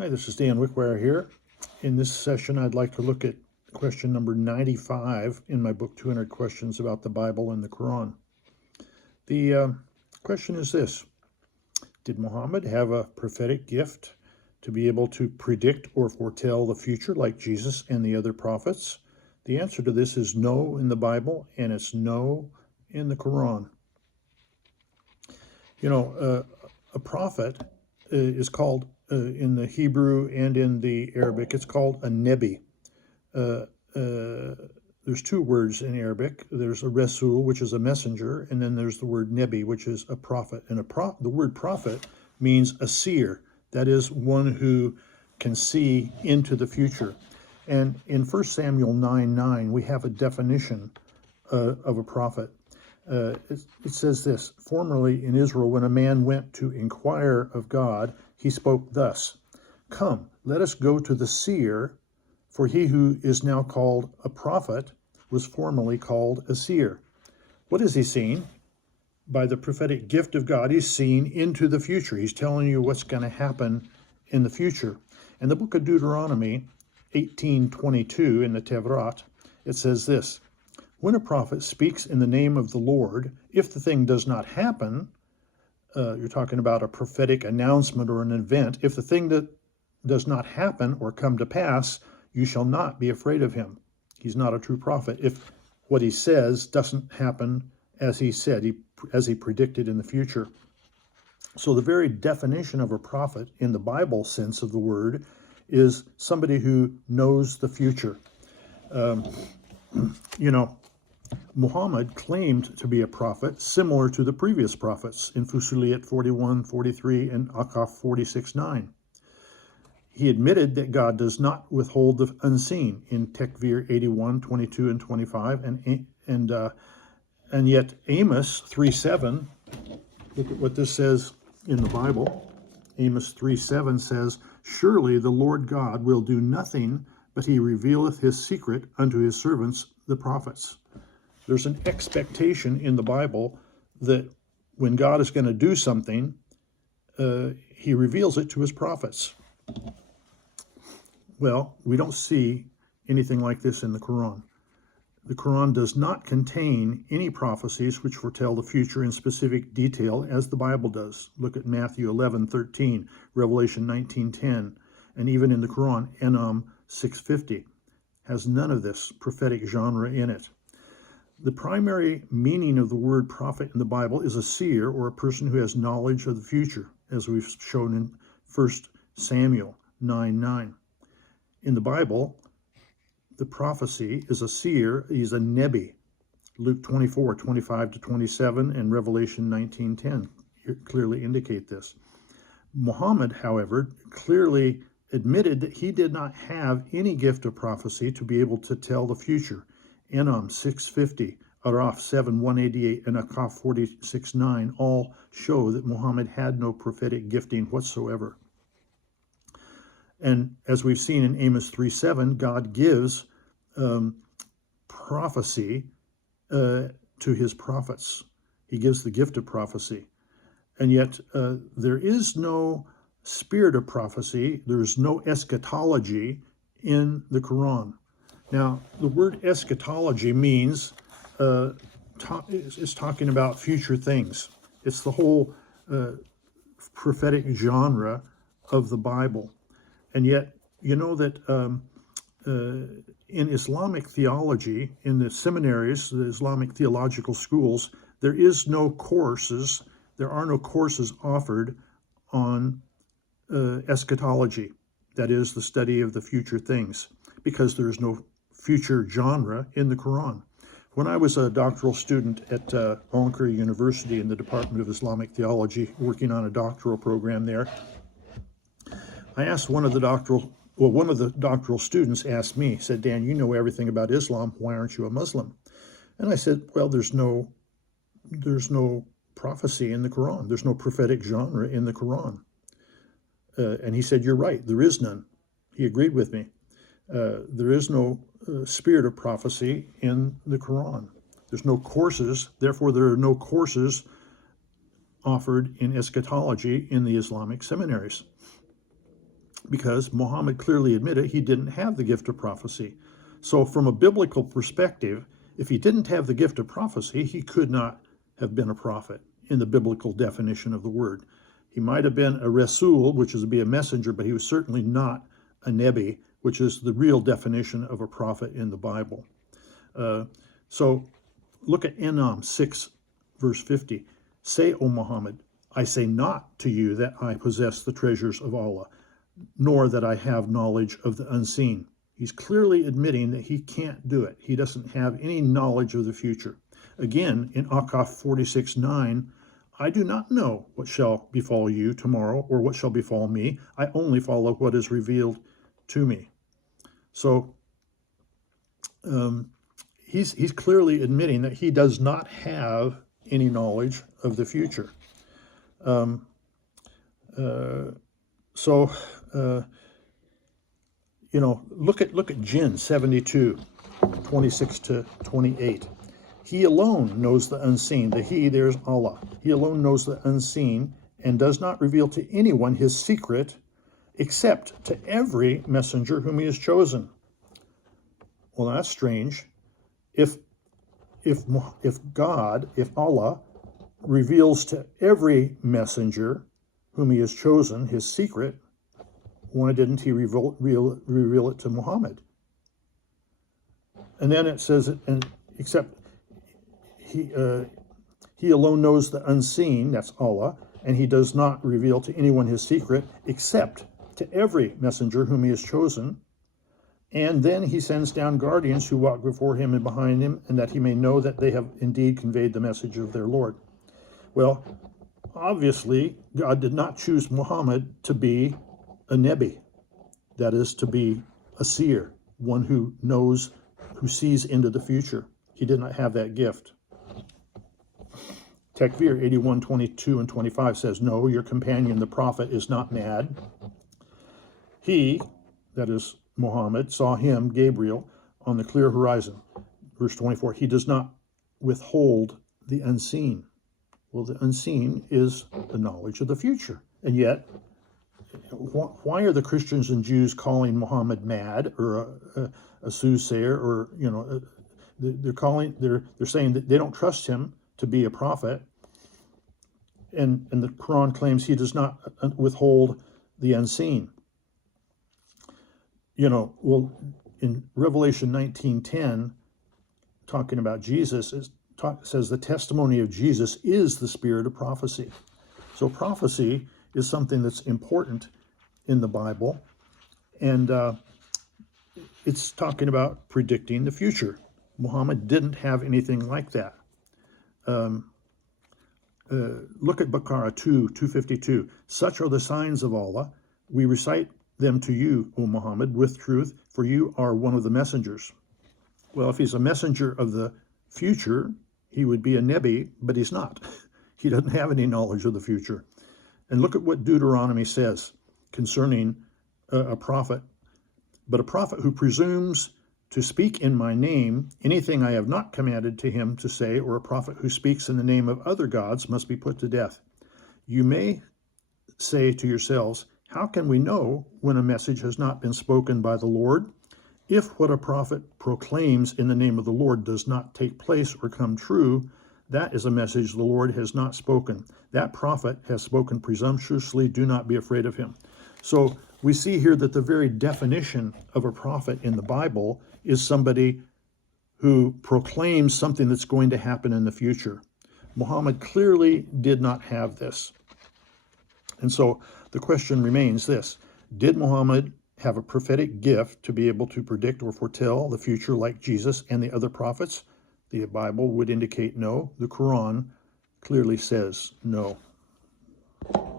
Hi, this is Dan Wickwire here. In this session, I'd like to look at question number 95 in my book, 200 Questions About the Bible and the Quran. The question is this: did Muhammad have a prophetic gift to be able to predict or foretell the future like Jesus and the other prophets? The answer to this is no in the Bible, and it's no in the Quran. A prophet is called, in the Hebrew and in the Arabic, it's called a nebi. There's two words in Arabic. There's a rasul, which is a messenger, and then there's the word nebi, which is a prophet. And the word prophet means a seer, that is, one who can see into the future. And in 1 Samuel 9:9, we have a definition of a prophet. It says this: formerly in Israel, when a man went to inquire of God, he spoke thus: "Come, let us go to the seer, for he who is now called a prophet was formerly called a seer." What is he seeing? By the prophetic gift of God, he's seeing into the future. He's telling you what's going to happen in the future. In the book of Deuteronomy 18:22 in the Tevrat, it says this: when a prophet speaks in the name of the Lord, if the thing does not happen, you're talking about a prophetic announcement or an event, if the thing that does not happen or come to pass, you shall not be afraid of him. He's not a true prophet if what he says doesn't happen as he said, as he predicted in the future. So the very definition of a prophet in the Bible sense of the word is somebody who knows the future. Muhammad claimed to be a prophet similar to the previous prophets in Fusiliyat 41:43 and Akaf 46:9. He admitted that God does not withhold the unseen in Tekvir 81:22 and 25, and yet Amos 3:7. Look at what this says in the Bible. Amos 3:7 says, "Surely the Lord God will do nothing, but he revealeth his secret unto his servants the prophets." There's an expectation in the Bible that when God is going to do something, he reveals it to his prophets. Well, we don't see anything like this in the Quran. The Quran does not contain any prophecies which foretell the future in specific detail as the Bible does. Look at Matthew 11:13, Revelation 19:10, and even in the Quran, Enam 6:50 has none of this prophetic genre in it. The primary meaning of the word prophet in the Bible is a seer, or a person who has knowledge of the future, as we've shown in 1 Samuel 9:9. In the Bible, the prophecy is a seer, he's a nebi. Luke 24:25-27 and Revelation 19:10 clearly indicate this. Muhammad, however, clearly admitted that he did not have any gift of prophecy to be able to tell the future. Enam 6:50, Araf 7:188, and Akaf 46:9 all show that Muhammad had no prophetic gifting whatsoever. And as we've seen in Amos 3:7, God gives prophecy to his prophets. He gives the gift of prophecy. And yet there is no spirit of prophecy, there's no eschatology in the Quran. Now, the word eschatology means, it's talking about future things. It's the whole prophetic genre of the Bible. And yet, you know that in Islamic theology, in the seminaries, the Islamic theological schools, there are no courses offered on eschatology, that is, the study of the future things, because there is no future genre in the Quran. When I was a doctoral student at Ankara University in the Department of Islamic Theology, working on a doctoral program there, I asked one of the doctoral students asked me, said, "Dan, you know everything about Islam, why aren't you a Muslim?" And I said, "Well, there's no prophecy in the Quran. There's no prophetic genre in the Quran." And he said, "You're right, there is none." He agreed with me. There is no spirit of prophecy in the Quran. There's no courses, therefore there are no courses offered in eschatology in the Islamic seminaries. because Muhammad clearly admitted he didn't have the gift of prophecy. So from a biblical perspective, if he didn't have the gift of prophecy, he could not have been a prophet in the biblical definition of the word. He might have been a Rasul, which is to be a messenger, but he was certainly not a Nebi, which is the real definition of a prophet in the Bible. So look at Enam 6, verse 50. Say, O Muhammad, I say not to you that I possess the treasures of Allah, nor that I have knowledge of the unseen. He's clearly admitting that he can't do it. He doesn't have any knowledge of the future. Again, in Akaf 46:9, I do not know what shall befall you tomorrow or what shall befall me. I only follow what is revealed to me. So he's clearly admitting that he does not have any knowledge of the future. Look at Jinn 72, 26 to 28. He alone knows the unseen. The he, there's Allah. He alone knows the unseen and does not reveal to anyone his secret except to every messenger whom he has chosen. Well, that's strange. If Allah reveals to every messenger whom he has chosen his secret, why didn't he reveal it to Muhammad? And then it says, except he alone knows the unseen, that's Allah, and he does not reveal to anyone his secret except to every messenger whom he has chosen. And then he sends down guardians who walk before him and behind him, and that he may know that they have indeed conveyed the message of their Lord. Well, obviously, God did not choose Muhammad to be a Nebi, that is, to be a seer, one who knows, who sees into the future. He did not have that gift. Takvir 81:22 and 25 says, no, your companion, the prophet, is not mad. He, that is Muhammad, saw him, Gabriel, on the clear horizon. Verse 24, he does not withhold the unseen. Well, the unseen is the knowledge of the future. And yet, why are the Christians and Jews calling Muhammad mad or a soothsayer, or they're saying that they don't trust him to be a prophet, and the Quran claims he does not withhold the unseen. Well, in Revelation 19:10, talking about Jesus, says the testimony of Jesus is the spirit of prophecy. So prophecy is something that's important in the Bible, and it's talking about predicting the future. Muhammad didn't have anything like that. Look at Baqarah 2:252. Such are the signs of Allah. We recite them to you, O Muhammad, with truth, for you are one of the messengers. Well, if he's a messenger of the future, he would be a Nebi, but he's not. He doesn't have any knowledge of the future. And look at what Deuteronomy says concerning a prophet. But a prophet who presumes to speak in my name anything I have not commanded to him to say, or a prophet who speaks in the name of other gods, must be put to death. You may say to yourselves, how can we know when a message has not been spoken by the Lord? If what a prophet proclaims in the name of the Lord does not take place or come true, that is a message the Lord has not spoken. That prophet has spoken presumptuously. Do not be afraid of him. So we see here that the very definition of a prophet in the Bible is somebody who proclaims something that's going to happen in the future. Muhammad clearly did not have this. And so the question remains this: did Muhammad have a prophetic gift to be able to predict or foretell the future like Jesus and the other prophets? The Bible would indicate no. The Quran clearly says no.